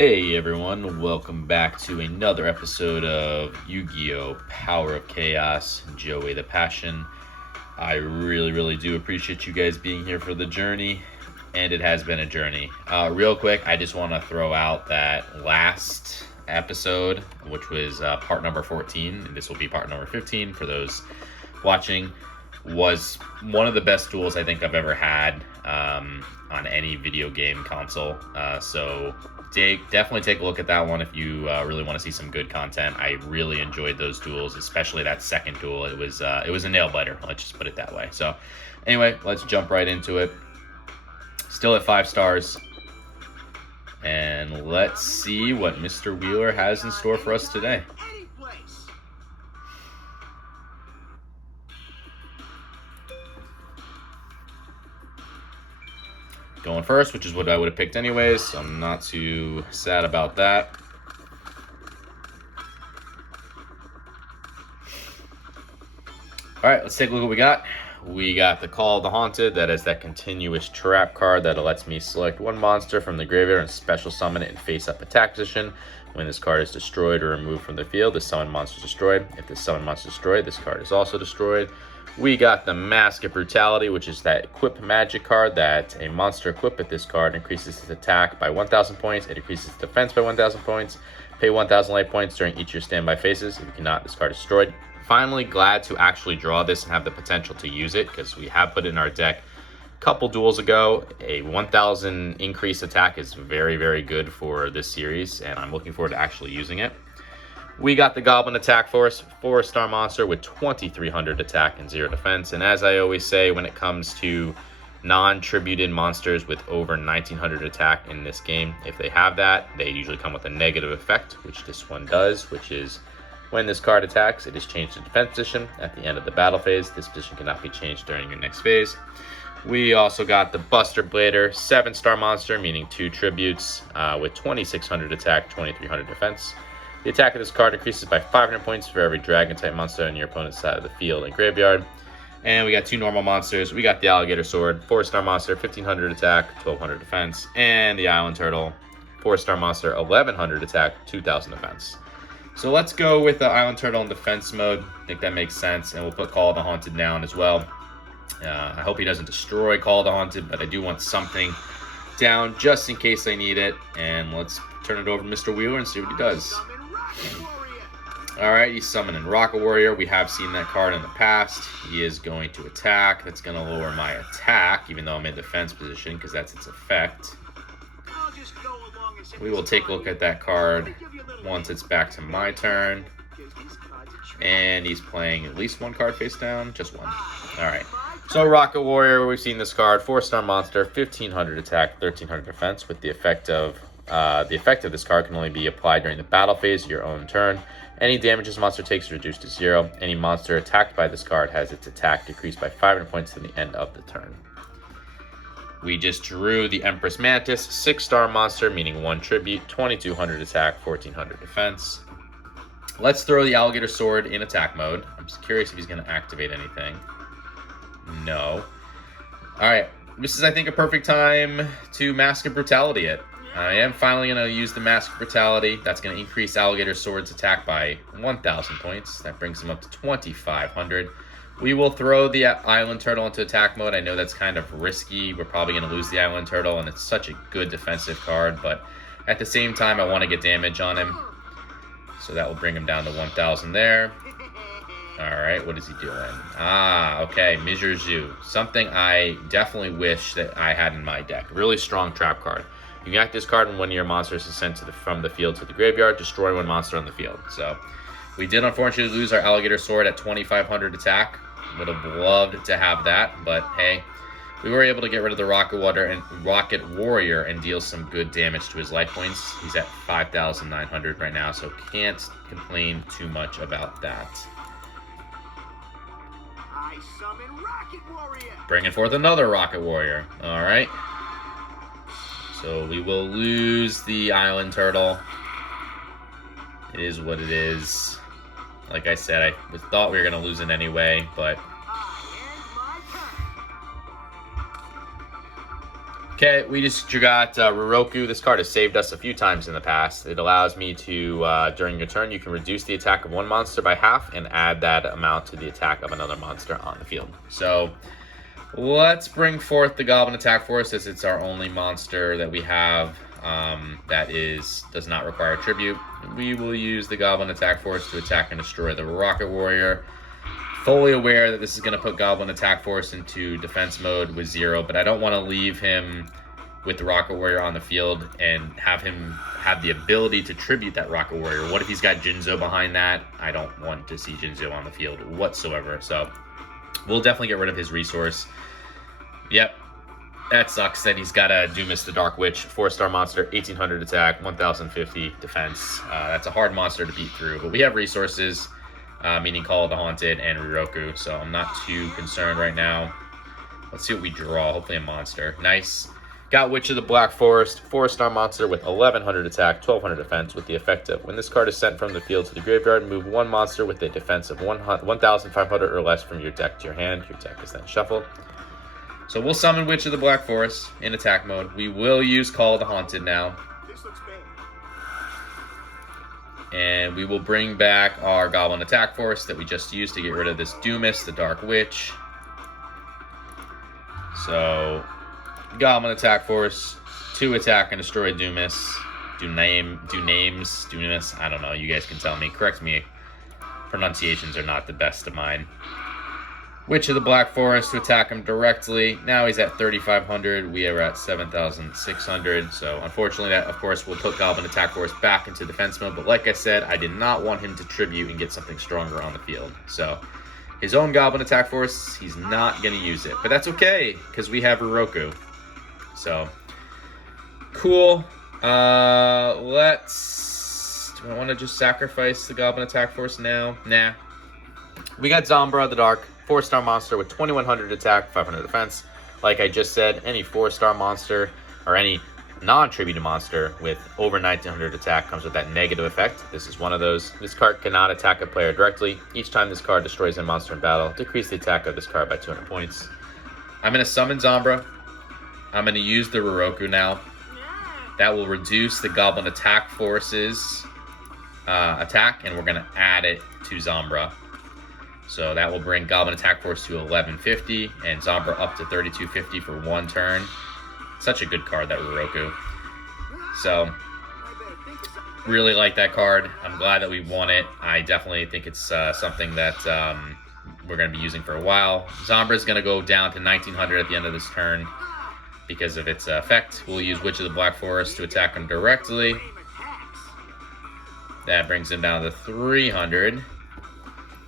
Hey everyone, welcome back to another episode of Yu-Gi-Oh! Power of Chaos, Joey the Passion. I really do appreciate you guys being here for the journey, and it has been a journey. Real quick, I just want to throw out that last episode, which was part number 14, and this will be part number 15 for those watching, was one of the best duels I think I've ever had on any video game console. So definitely take a look at that one if you really want to see some good content. I really enjoyed those duels, especially that second duel. It was a nail biter. Let's just put it that way. So anyway, let's jump right into it. Still at 5 stars. And let's see what Mr. Wheeler has in store for us today. Going first, which is what I would have picked anyways, so I'm not too sad about that. Alright, let's take a look at what we got. We got the Call of the Haunted. That is that continuous trap card that lets me select one monster from the graveyard and special summon it in face-up attack position. When this card is destroyed or removed from the field, the summoned monster is destroyed. If the summoned monster is destroyed, this card is also destroyed. We got the Mask of Brutality, which is that equip magic card that a monster equipped with this card increases its attack by 1,000 points. It increases its defense by 1,000 points. Pay 1,000 life points during each of your standby phases. If you cannot, this card is destroyed. Finally, glad to actually draw this and have the potential to use it because we have put it in our deck a couple duels ago. A 1,000 increase attack is very good for this series, and I'm looking forward to actually using it. We got the Goblin Attack Force, 4-star monster with 2,300 attack and 0 defense. And as I always say, when it comes to non-tributed monsters with over 1,900 attack in this game, if they have that, they usually come with a negative effect, which this one does, which is when this card attacks, it is changed to defense position at the end of the battle phase. This position cannot be changed during your next phase. We also got the Buster Blader, 7-star monster, meaning 2 tributes, with 2,600 attack, 2,300 defense. The attack of this card increases by 500 points for every dragon-type monster on your opponent's side of the field and graveyard. And we got 2 normal monsters. We got the Alligator Sword, 4-star monster, 1,500 attack, 1,200 defense. And the Island Turtle, 4-star monster, 1,100 attack, 2,000 defense. So let's go with the Island Turtle in defense mode. I think that makes sense. And we'll put Call of the Haunted down as well. I hope he doesn't destroy Call of the Haunted, but I do want something down just in case I need it. And let's turn it over to Mr. Wheeler and see what he does. Alright, he's summoning Rocket Warrior. We have seen that card in the past. He is going to attack. That's going to lower my attack, even though I'm in defense position, because that's its effect. We will take a look at that card once it's back to my turn. And he's playing at least 1 card face down. Just 1. Alright. So Rocket Warrior, we've seen this card. 4-star monster, 1,500 attack, 1,300 defense, with the effect of this card can only be applied during the battle phase of your own turn. Any damage this monster takes is reduced to 0. Any monster attacked by this card has its attack decreased by 500 points to the end of the turn. We just drew the Empress Mantis, 6-star monster, meaning 1 tribute, 2,200 attack, 1,400 defense. Let's throw the Alligator Sword in attack mode. I'm just curious if he's going to activate anything. No. Alright, this is, I think, a perfect time to Mask of Brutality it. I am finally going to use the Mask of Brutality. That's going to increase Alligator Sword's attack by 1,000 points. That brings him up to 2,500. We will throw the Island Turtle into attack mode. I know that's kind of risky. We're probably going to lose the Island Turtle, and it's such a good defensive card. But at the same time, I want to get damage on him. So that will bring him down to 1,000 there. Alright, what is he doing? Okay, Measure Zoo. Something I definitely wish that I had in my deck. Really strong trap card. You can act this card when one of your monsters is sent from the field to the graveyard, destroy 1 monster on the field. So we did unfortunately lose our Alligator Sword at 2,500 attack. Would have loved to have that, but hey, we were able to get rid of the Rocket Warrior and deal some good damage to his life points. He's at 5,900 right now, so can't complain too much about that. I summon Rocket Warrior. Bringing forth another Rocket Warrior. All right. So we will lose the Island Turtle. It is what it is. Like I said, I thought we were going to lose it anyway, but Okay, we just got Ruroku. This card has saved us a few times in the past. It allows me to, during your turn, you can reduce the attack of one monster by half and add that amount to the attack of another monster on the field. So let's bring forth the Goblin Attack Force, as it's our only monster that we have that does not require tribute. We will use the Goblin Attack Force to attack and destroy the Rocket Warrior. Fully aware that this is going to put Goblin Attack Force into defense mode with 0, but I don't want to leave him with the Rocket Warrior on the field and have him have the ability to tribute that Rocket Warrior. What if he's got Jinzo behind that? I don't want to see Jinzo on the field whatsoever, so we'll definitely get rid of his resource. Yep, that sucks that he's got a Dumas the Dark Witch, 4-star monster, 1800 attack, 1050 defense. That's a hard monster to beat through, but we have resources. Meaning Call of the Haunted and Ruroku, so I'm not too concerned right now. Let's see what we draw. Hopefully a monster. Nice. Got Witch of the Black Forest, 4-star monster with 1100 attack, 1200 defense, with the effect of when this card is sent from the field to the graveyard, move one monster with a defense of 1500 or less from your deck to your hand. Your deck is then shuffled. So we'll summon Witch of the Black Forest in attack mode. We will use Call of the Haunted now. And we will bring back our Goblin Attack Force that we just used to get rid of this Dumas, the Dark Witch. So, Goblin Attack Force, 2 attack and destroy Dumas. Dumas, I don't know, you guys can tell me. Correct me, pronunciations are not the best of mine. Witch of the Black Forest to attack him directly. Now he's at 3,500. We are at 7,600. So unfortunately, that of course will put Goblin Attack Force back into defense mode. But like I said, I did not want him to tribute and get something stronger on the field. So his own Goblin Attack Force, he's not going to use it. But that's okay, because we have Ruroku. So cool. Do I want to just sacrifice the Goblin Attack Force now? Nah. We got Zombra the Dark, 4-star monster with 2100 attack, 500 defense. Like I just said, any 4-star monster or any non-tributed monster with over 1900 attack comes with that negative effect. This is one of those. This card cannot attack a player directly. Each time this card destroys a monster in battle, decrease the attack of this card by 200 points. I'm going to summon Zombra. I'm going to use the Ruroku now. That will reduce the Goblin Attack Force's attack, and we're going to add it to Zombra. So that will bring Goblin Attack Force to 1150 and Zombra up to 3250 for 1 turn. Such a good card, that Ruroku. So, really like that card. I'm glad that we won it. I definitely think it's something that we're going to be using for a while. Zombra is going to go down to 1900 at the end of this turn because of its effect. We'll use Witch of the Black Forest to attack him directly. That brings him down to 300.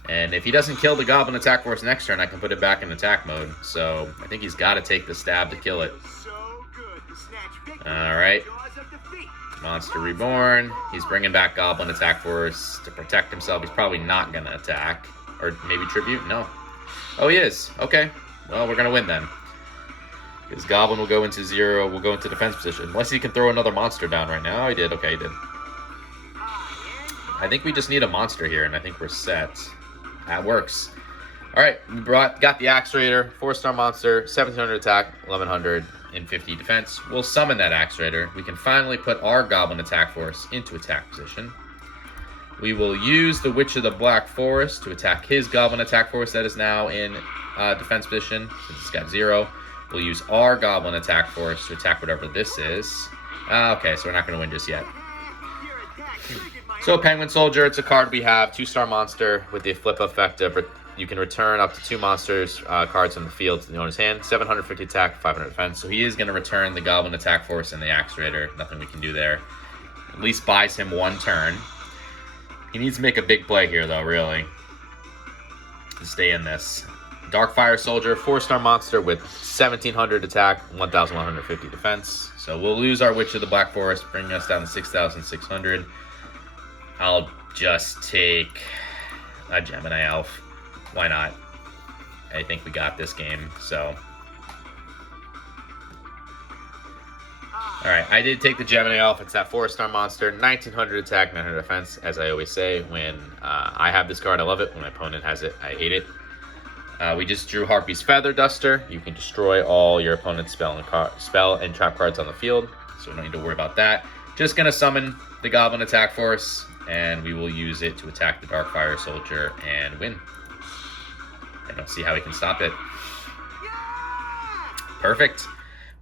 And if he doesn't kill the Goblin Attack Force next turn, I can put it back in attack mode. So I think he's got to take the stab to kill it. Alright. Monster Reborn. He's bringing back Goblin Attack Force to protect himself. He's probably not going to attack. Or maybe tribute? No. Oh, he is. Okay. Well, we're going to win then. Because Goblin will go into 0. We'll go into defense position. Unless he can throw another monster down right now. Oh, he did. Okay, he did. I think we just need a monster here, and I think we're set. That works. All right, we got the Axe Raider, 4-star monster, 1700 attack, 1150 defense. We'll summon that Axe Raider. We can finally put our Goblin Attack Force into attack position. We will use the Witch of the Black Forest to attack his Goblin Attack Force that is now in defense position, since it's got 0. We'll use our Goblin Attack Force to attack whatever this is. Okay, so we're not going to win just yet. So Penguin Soldier, it's a card we have, 2-star monster with the flip effect of you can return up to 2 monsters cards on the field to the owner's hand, 750 attack, 500 defense. So he is going to return the Goblin Attack Force and the Axe Raider. Nothing we can do there. At least buys him 1 turn. He needs to make a big play here, though, really, to stay in this. Darkfire Soldier, 4-star monster with 1700 attack, 1150 defense. So we'll lose our Witch of the Black Forest, bringing us down to 6,600. I'll just take a Gemini Elf. Why not? I think we got this game, so. Alright, I did take the Gemini Elf. It's that 4-star monster, 1900 attack, 900 defense. As I always say, when I have this card, I love it. When my opponent has it, I hate it. We just drew Harpy's Feather Duster. You can destroy all your opponent's spell and trap cards on the field, so we don't need to worry about that. Just going to summon the Goblin Attack Force, and we will use it to attack the Darkfire Soldier and win. I don't see how we can stop it. Perfect.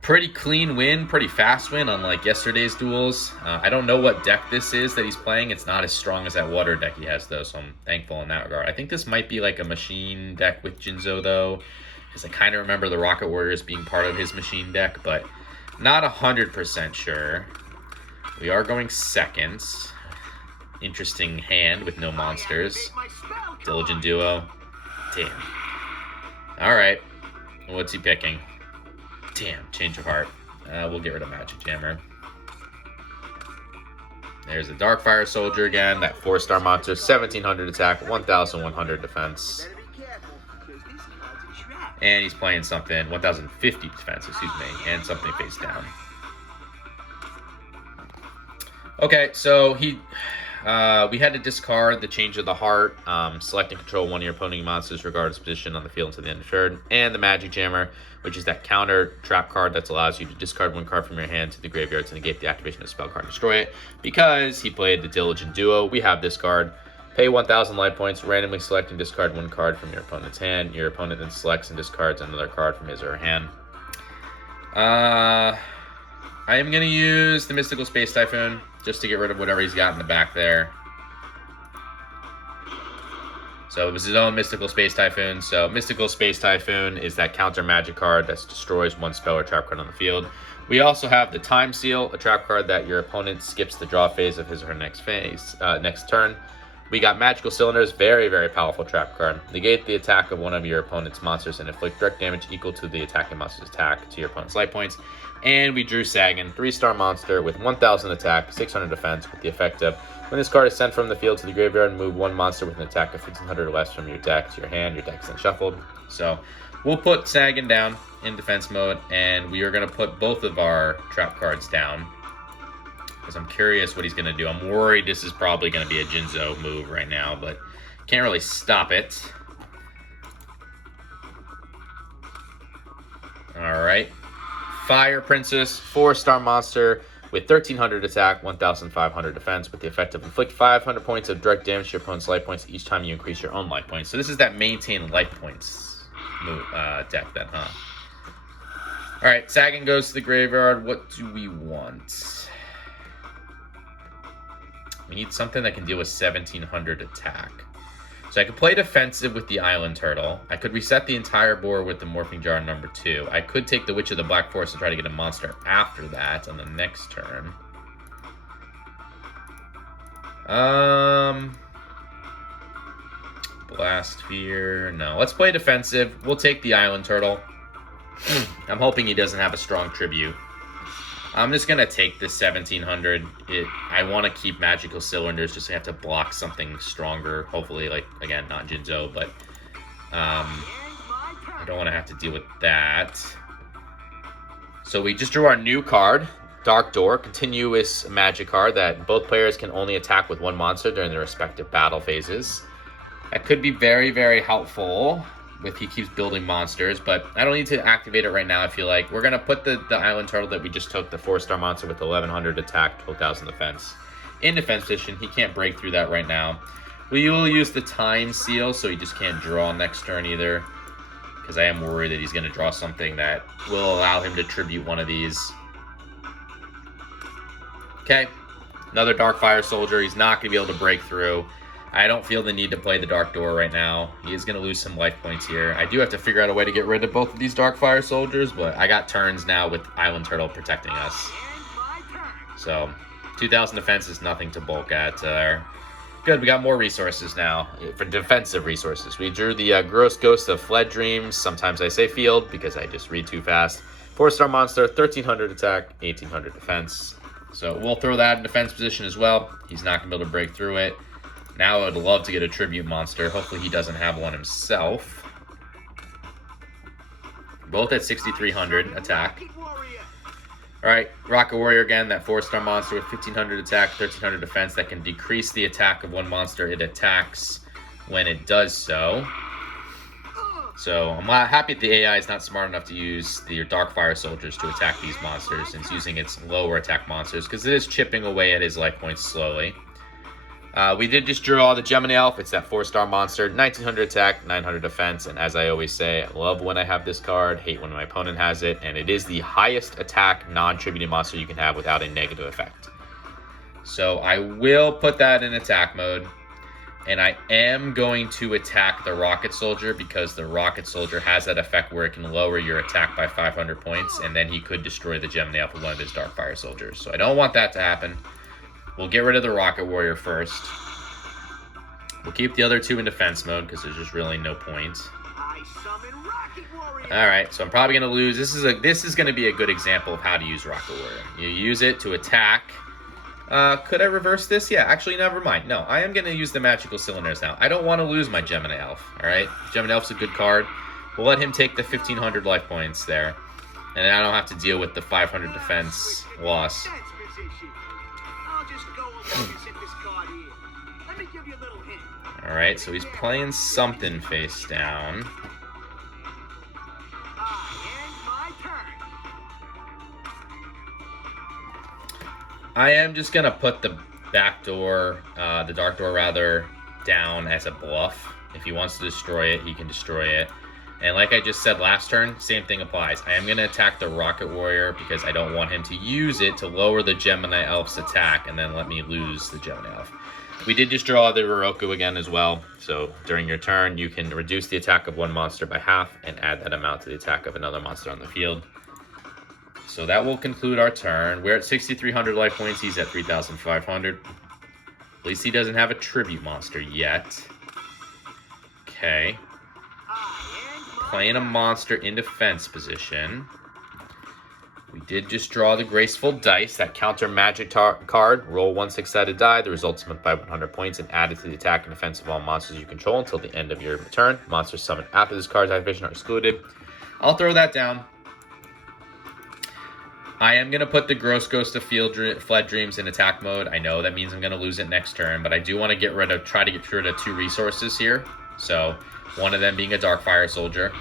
Pretty clean win, pretty fast win, unlike yesterday's duels. I don't know what deck this is that he's playing. It's not as strong as that water deck he has, though, so I'm thankful in that regard. I think this might be like a machine deck with Jinzo, though, because I kind of remember the Rocket Warriors being part of his machine deck, but not 100% sure. We are going second. Interesting hand with no monsters. Diligent Duo. Damn. Alright. What's he picking? Damn, change of heart. We'll get rid of Magic Jammer. There's the Darkfire Soldier again. That 4-star monster. 1700 attack, 1100 defense. And he's playing something. 1050 defense, excuse me. And something face down. Okay, so we had to discard the Change of the Heart, select and control one of your opposing monsters regardless of position on the field until the end of turn, and the Magic Jammer, which is that counter trap card that allows you to discard one card from your hand to the graveyard to negate the activation of a spell card and destroy it. Because he played the Diligent Duo, we have this card. Pay 1,000 life points, randomly select and discard one card from your opponent's hand. Your opponent then selects and discards another card from his or her hand. I am going to use the Mystical Space Typhoon just to get rid of whatever he's got in the back there. So it was his own Mystical Space Typhoon. So Mystical Space Typhoon is that counter magic card that destroys one spell or trap card on the field. We also have the Time Seal, a trap card that your opponent skips the draw phase of his or her next turn. We got Magical Cylinders, very, very powerful trap card. Negate the attack of one of your opponent's monsters and inflict direct damage equal to the attacking monster's attack to your opponent's life points. And we drew Sagan, 3-star monster with 1000 attack, 600 defense, with the effect of when this card is sent from the field to the graveyard, move one monster with an attack of 1500 or less from your deck to your hand. Your deck is then shuffled. So we'll put Sagan down in defense mode, and we are going to put both of our trap cards down because I'm curious what he's going to do. I'm worried this is probably going to be a Jinzo move right now, but can't really stop it. All right. Fire Princess, 4-star monster with 1300 attack, 1500 defense, with the effect of inflict 500 points of direct damage to your opponent's life points each time you increase your own life points. So this is that maintain life points deck then, huh? All right, Sagan goes to the graveyard. What do we want? We need something that can deal with 1700 attack. So I could play defensive with the Island Turtle. I could reset the entire board with the Morphing Jar number 2. I could take the Witch of the Black Forest and try to get a monster after that on the next turn. Blast Sphere. No, let's play defensive. We'll take the Island Turtle. I'm hoping he doesn't have a strong tribute. I'm just going to take this 1700. I want to keep Magical Cylinders just so I have to block something stronger. Hopefully, like, again, not Jinzo, but I don't want to have to deal with that. So we just drew our new card, Dark Door, continuous magic card that both players can only attack with one monster during their respective battle phases. That could be very, very helpful if he keeps building monsters, but I don't need to activate it right now, I feel like. We're going to put the Island Turtle that we just took, the 4-star monster with 1100 attack, 12,000 defense, in defense position. He can't break through that right now. We will use the Time Seal, so he just can't draw next turn either, because I am worried that he's going to draw something that will allow him to tribute one of these. Okay, another Darkfire Soldier. He's not going to be able to break through. I don't feel the need to play the Dark Door right now. He is going to lose some life points here. I do have to figure out a way to get rid of both of these Darkfire Soldiers, but I got turns now with Island Turtle protecting us. So, 2,000 defense is nothing to bulk at there. Good, we got more resources now for defensive resources. We drew the Gross Ghost of Fled Dreams. Sometimes I say field because I just read too fast. 4-star monster, 1300 attack, 1800 defense. So we'll throw that in defense position as well. He's not going to be able to break through it. Now I would love to get a tribute monster. Hopefully he doesn't have one himself. Both at 6,300 attack. Alright, Rocket Warrior again, that 4-star monster with 1,500 attack, 1,300 defense that can decrease the attack of one monster it attacks when it does so. So I'm not happy that the AI is not smart enough to use the Dark Fire Soldiers to attack these monsters, and it's using its lower attack monsters because it is chipping away at his life points slowly. We did just draw the Gemini Elf. It's that 4-star monster, 1900 attack, 900 defense, and as I always say, I love when I have this card, hate when my opponent has it, and it is the highest attack non-tributed monster you can have without a negative effect. So I will put that in attack mode. And I am going to attack the Rocket Soldier because the Rocket Soldier has that effect where it can lower your attack by 500 points, and then he could destroy the Gemini Elf with one of his Dark Fire Soldiers. So I don't want that to happen. We'll get rid of the Rocket Warrior first. We'll keep the other two in defense mode because there's just really no point. Alright, so I'm probably going to lose. This is going to be a good example of how to use Rocket Warrior. You use it to attack. Could I reverse this? Yeah, actually, never mind. No, I am going to use the Magical Cylinders now. I don't want to lose my Gemini Elf, alright? Gemini Elf's a good card. We'll let him take the 1,500 life points there. And then I don't have to deal with the 500 defense loss. Alright, so he's playing something face down. I am just going to put the back door, the dark door rather, down as a bluff. If he wants to destroy it, he can destroy it. And like I just said last turn, same thing applies. I am going to attack the Rocket Warrior because I don't want him to use it to lower the Gemini Elf's attack and then let me lose the Gemini Elf. We did just draw the Roroku again as well. So during your turn, you can reduce the attack of one monster by half and add that amount to the attack of another monster on the field. So that will conclude our turn. We're at 6,300 life points. He's at 3,500. At least he doesn't have a tribute monster yet. Okay. Playing a monster in defense position. We did just draw the Graceful Dice, that counter magic card. Roll 1 6-sided die. The results summoned by 100 points and added to the attack and defense of all monsters you control until the end of your turn. Monsters summoned after this card's activation are excluded. I'll throw that down. I am going to put the Gross Ghost of Fled Dreams in attack mode. I know that means I'm going to lose it next turn, but I do want to try to get rid of 2 resources here. So, one of them being a Dark Fire Soldier.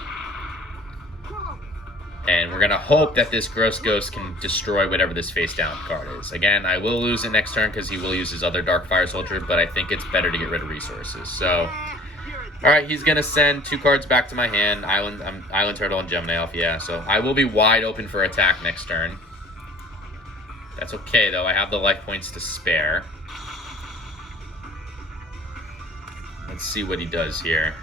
And we're going to hope that this Gross Ghost can destroy whatever this face down card is. Again, I will lose it next turn because he will use his other Dark Fire Soldier, but I think it's better to get rid of resources. So, alright, he's going to send 2 cards back to my hand. Island Turtle and Gemini Elf, yeah. So, I will be wide open for attack next turn. That's okay, though. I have the life points to spare. Let's see what he does here.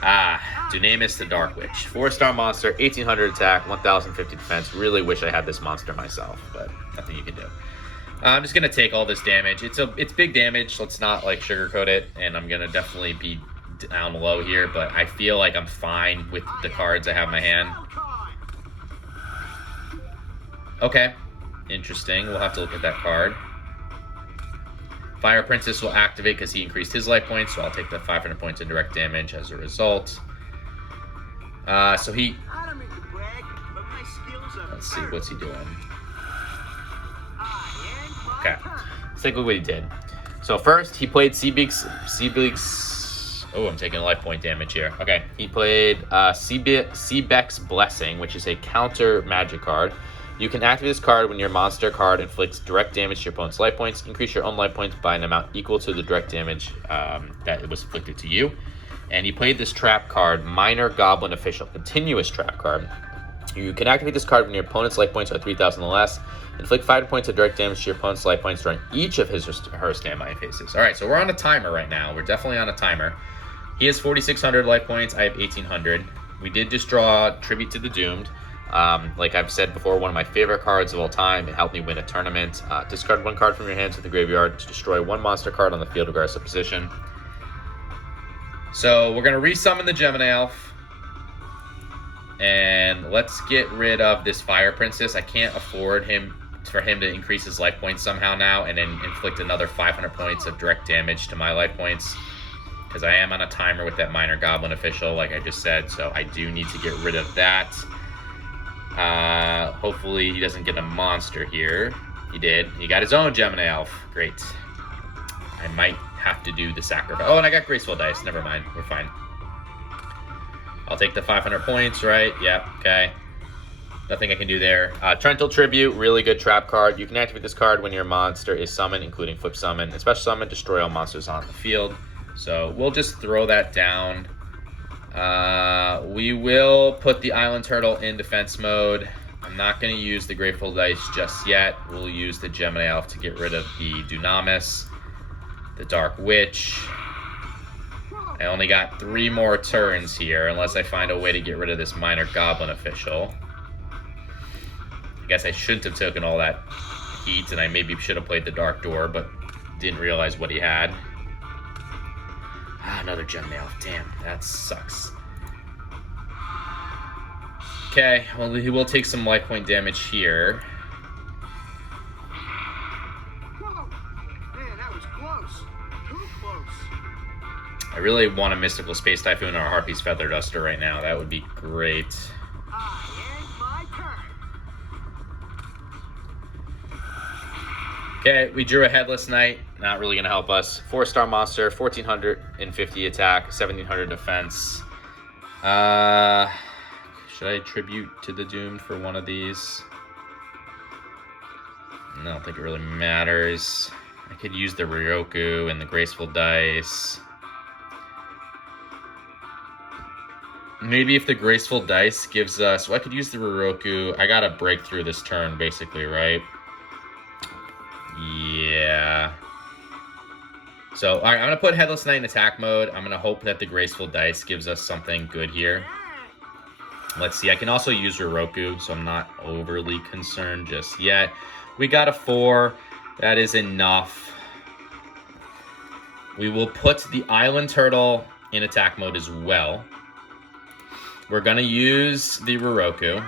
Dunamis the Dark Witch. 4-star monster, 1,800 attack, 1,050 defense. Really wish I had this monster myself, but nothing you can do. I'm just going to take all this damage. It's big damage. Let's not, sugarcoat it, and I'm going to definitely be down low here, but I feel like I'm fine with the cards I have in my hand. Okay, interesting. We'll have to look at that card. Fire Princess will activate because he increased his life points, so I'll take the 500 points in direct damage as a result. So he... Let's see, what's he doing? Okay, let's take a look what he did. So first, he played Seabeak's... Oh, I'm taking life point damage here. Okay, he played Seabeck's Blessing, which is a counter magic card. You can activate this card when your monster card inflicts direct damage to your opponent's life points. Increase your own life points by an amount equal to the direct damage that it was inflicted to you. And he played this trap card, Minor Goblin Official, continuous trap card. You can activate this card when your opponent's life points are 3,000 or less. Inflict 5 points of direct damage to your opponent's life points during each of his or her standby phases. All right, so we're on a timer right now. We're definitely on a timer. He has 4,600 life points. I have 1,800. We did just draw Tribute to the Doomed. Like I've said before, one of my favorite cards of all time. It helped me win a tournament. Discard 1 card from your hand to the graveyard to destroy 1 monster card on the field regardless of position. So we're going to resummon the Gemini Elf. And let's get rid of this Fire Princess. I can't afford for him to increase his life points somehow now and then inflict another 500 points of direct damage to my life points. Because I am on a timer with that Minor Goblin Official, like I just said. So I do need to get rid of that. Hopefully he doesn't get a monster here. He did. He got his own Gemini Elf. Great. I might have to do the sacrifice. Oh, and I got Graceful Dice. Never mind. We're fine. I'll take the 500 points, right? Yep, okay. Nothing I can do there. Trental Tribute, really good trap card. You can activate this card when your monster is summoned, including flip summon. And special summon, destroy all monsters on the field. So we'll just throw that down. We will put the Island Turtle in defense mode. I'm not going to use the Grateful Dice just yet. We'll use the Gemini Elf to get rid of the Dunamis, the Dark Witch. I only got 3 more turns here, unless I find a way to get rid of this Minor Goblin Official. I guess I shouldn't have taken all that heat, and I maybe should have played the Dark Door, but didn't realize what he had. Another Gemini Elf. Damn, that sucks. Okay, well, he will take some life point damage here. Whoa! Man, that was close. Too close. I really want a Mystical Space Typhoon or a Harpy's Feather Duster right now. That would be great. I end my turn. Okay, we drew a Headless Knight. Not really going to help us. 4-star monster, 1450 attack, 1700 defense. Should I tribute to the Doomed for one of these? I don't think it really matters. I could use the Ryoku and the Graceful Dice. Maybe if the Graceful Dice gives us... Well, I could use the Ryoku. I gotta break through this turn, basically, right? Yeah. So, all right, I'm going to put Headless Knight in attack mode. I'm going to hope that the Graceful Dice gives us something good here. Let's see. I can also use Ryoku, so I'm not overly concerned just yet. We got a 4. That is enough. We will put the Island Turtle in attack mode as well. We're going to use the Ryoku.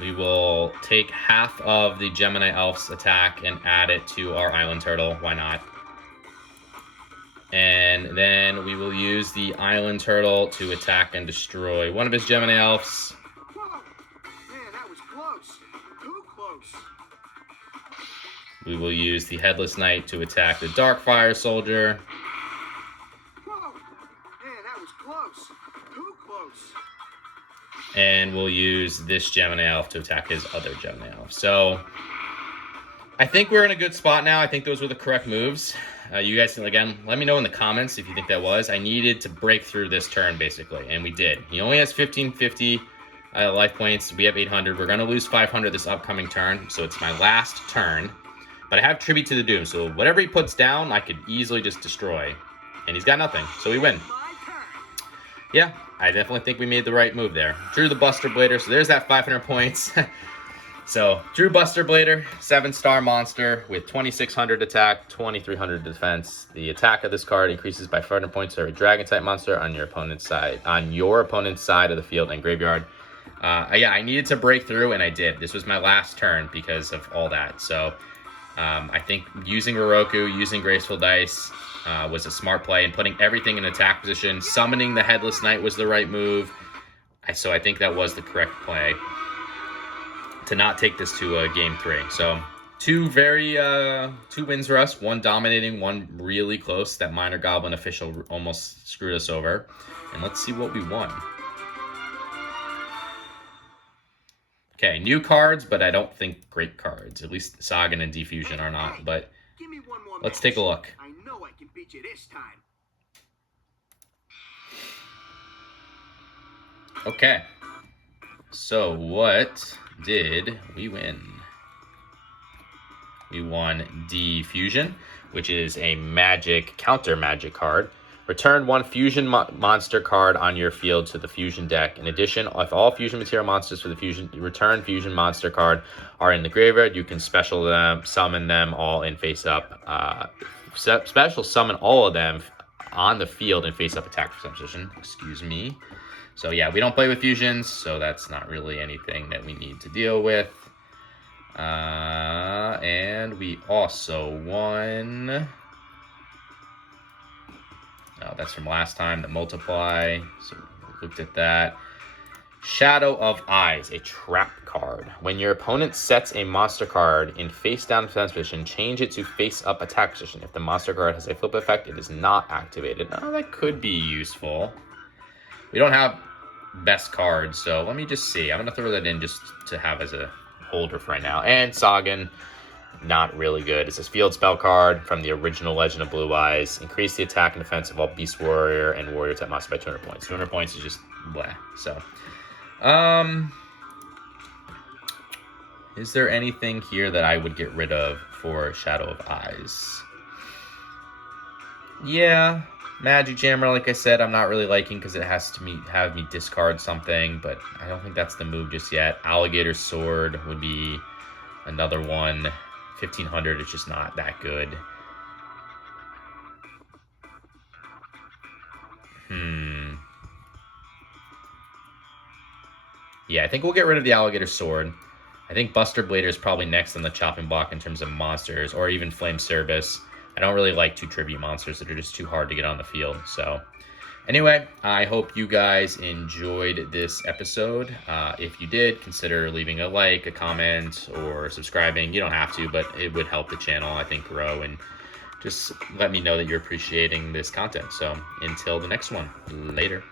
We will take half of the Gemini Elf's attack and add it to our Island Turtle. Why not? And then we will use the Island Turtle to attack and destroy one of his Gemini Elves. Whoa! Man, that was close. Too close. We will use the Headless Knight to attack the Darkfire Soldier. Whoa! Man, that was close. Too close. And we'll use this Gemini Elf to attack his other Gemini Elf. So I think we're in a good spot now. I think those were the correct moves. You guys, again, let me know in the comments if you think that was. I needed to break through this turn, basically, and we did. He only has 1550 life points. We have 800. We're going to lose 500 this upcoming turn, so it's my last turn. But I have Tribute to the Doom, so whatever he puts down, I could easily just destroy. And he's got nothing, so we win. My turn. Yeah, I definitely think we made the right move there. Drew the Buster Blader, so there's that 500 points. So, Drew Buster Blader, 7-star monster with 2600 attack, 2300 defense. The attack of this card increases by 500 points for every Dragon-type monster on your opponent's side of the field and graveyard. Yeah, I needed to break through, and I did. This was my last turn because of all that. So, I think using Ryoku, using Graceful Dice was a smart play, and putting everything in attack position, summoning the Headless Knight was the right move. So I think that was the correct play to not take this to game 3. So two wins for us, one dominating, one really close. That Minor Goblin Official almost screwed us over. And let's see what we won. Okay, new cards, but I don't think great cards. At least Sagan and Diffusion are not, but Give me one more let's match. take a look. I know I can beat you this time. Okay, so what did we win? We won Diffusion, which is a magic, counter magic card. Return one fusion monster card on your field to the fusion deck. In addition, if all fusion material monsters for the return fusion monster card are in the graveyard, you can special summon them all in face up. Special summon all of them on the field in face up attack position. Excuse me. So yeah, we don't play with fusions, so that's not really anything that we need to deal with. And we also won. Oh, that's from last time, the multiply. So we looked at that. Shadow of Eyes, a trap card. When your opponent sets a monster card in face down defense position, change it to face up attack position. If the monster card has a flip effect, it is not activated. Oh, that could be useful. We don't have best cards, so let me just see. I'm going to throw that in just to have as a holder for right now. And Sagan, not really good. It's a field spell card from the original Legend of Blue Eyes. Increase the attack and defense of all Beast Warrior and Warrior type monsters by 200 points. 200 points is just blah. So, is there anything here that I would get rid of for Shadow of Eyes? Yeah, Magic Jammer, like I said, I'm not really liking because it has to have me discard something, but I don't think that's the move just yet. Alligator Sword would be another one. 1500 is just not that good. Yeah, I think we'll get rid of the Alligator Sword. I think Buster Blader is probably next on the chopping block in terms of monsters, or even Flame Service. I don't really like 2 tribute monsters that are just too hard to get on the field. So anyway, I hope you guys enjoyed this episode. If you did, consider leaving a like, a comment, or subscribing. You don't have to, but it would help the channel, I think, grow, and just let me know that you're appreciating this content. So until the next one, later.